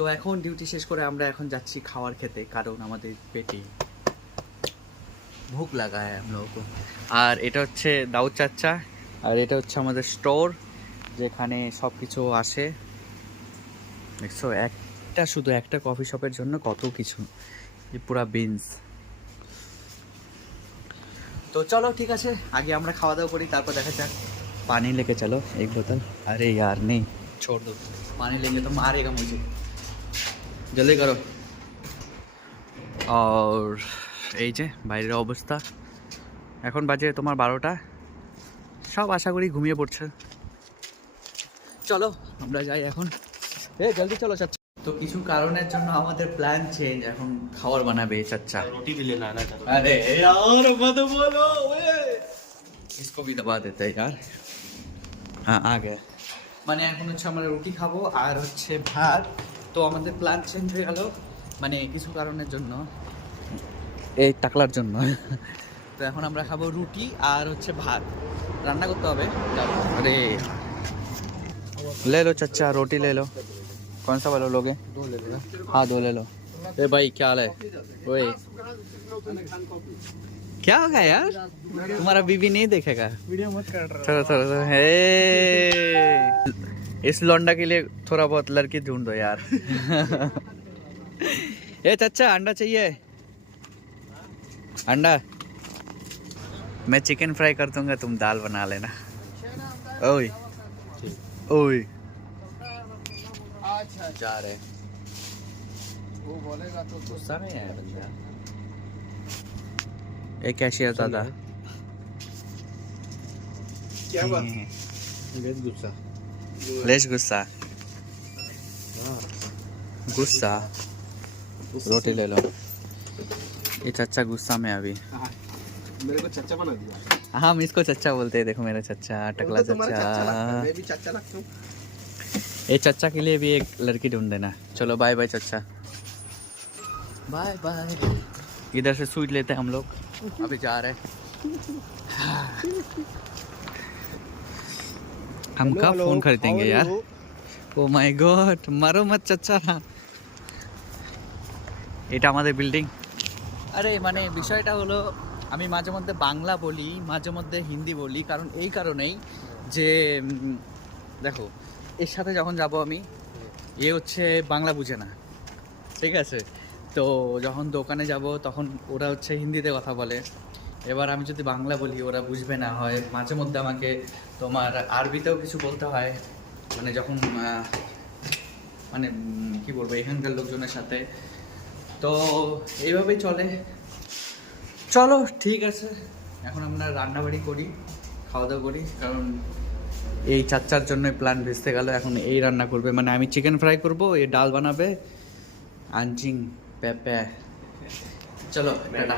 তো এখন ডিউটি শেষ করে আমরা এখন যাচ্ছি খাবার খেতে, কারণ আমাদের পেটে ভুক লাগা হয় हम लोगों को। আর এটা হচ্ছে দাউদ চাচা, আর এটা হচ্ছে আমাদের স্টোর যেখানে সব কিছু আসে। দেখছো শুধু একটা কফি শপের জন্য কত কিছু, এই পুরা বিনস। তো চলো ঠিক আছে, আগে আমরা খাওয়া দাওয়া করি, তারপর দেখা যাক। पानी लेके चलो एक बोतल। अरे यार नहीं, छोड़ दो, पानी लेंगे तो मारेगा मुझे, जल्दी करो। और এই যে বাইরের অবস্থা, এখন বাজে তোমার 12টা, সব আশা করি ঘুমিয়ে পড়ছে। চলো আমরা যাই এখন, জলদি চলো চাচা। তো কিছু কারণের জন্য আমাদের প্ল্যান চেঞ্জ, এখন খাবার বানাবে চাচা। रोटी भी लेना आना था। अरे यार मत बोलो, इसको भी दबा देते हैं यार। হ্যাঁ আগে মানে এখন হচ্ছে আমরা রুটি খাবো আর হচ্ছে ভাত। তো আমাদের প্ল্যান চেঞ্জ হয়ে গেল, মানে কিছু কারণের জন্য, এই টাকলার জন্য। তো এখন আমরা খাবো রুটি আর হচ্ছে ভাত, রান্না করতে হবে। আরে ले लो चाचा, रोटी ले लो। कौन सा वाला लोगे? 2 ले लो। हाँ 2 ले लो। ए भाई क्या हाल है? ओए क्या हो गया यार, तुम्हारा बीवी नहीं देखेगा? वीडियो मत कर रहा। थोड़ा हे, इस लौंडा के लिए थोड़ा बहुत लड़की ढूंढ दो यार। ए चाचा अंडा चाहिए? अंडा मैं चिकन फ्राई कर दूंगा, तुम दाल बना लेना। ओए ओए जा रहे, वो बोलेगा तो गुस्सा नहीं है बंदा। एक कैशियर दादा क्या बात? लेस गुस्सा। लेस गुस्सा, गुस्सा। रोटी ले लो। ये चच्चा गुस्सा में अभी। मेरे को चच्चा बना दिया। हम इसको चच्चा बोलते हैं, देखो मेरा चच्चा, टकला चच्चा। मैं भी चच्चा लगता हूँ। ये चच्चा के लिए भी एक लड़की ढूंढ देना। चलो बाय बाय चच्चा, बाय बाय। इधर से सूट लेते हैं हम लोग, अभी जा रहे हैं। हम कब फोन खरीदेंगे यार? ओ माय गॉड, मारो मत चच्चा। এটা আমাদের বিল্ডিং। আরে মানে বিষয়টা হলো, আমি মাঝে মধ্যে বাংলা বলি, মাঝে মধ্যে হিন্দি বলি, কারণ এই কারণেই যে দেখো এর সাথে যখন যাব আমি, এ হচ্ছে বাংলা বুঝে না, ঠিক আছে? তো যখন দোকানে যাব তখন ওরা হচ্ছে হিন্দিতে কথা বলে, এবার আমি যদি বাংলা বলি ওরা বুঝবে না, হয় মাঝে মধ্যে আমাকে তোমার আরবিতেও কিছু বলতে হয়, মানে যখন মানে কি বলবো এখানকার লোকজনের সাথে। তো এইভাবেই চলে। চলো ঠিক আছে, এখন আমরা রান্নাবাড়ি করি, খাওয়া দাওয়া করি, কারণ এই চাচ্চার জন্যই প্ল্যান ভেস্তে গেল। এখন এই রান্না করবে, মানে আমি চিকেন ফ্রাই করবো, এই ডাল বানাবে, আনজিং পেঁপে। চলো টাটা।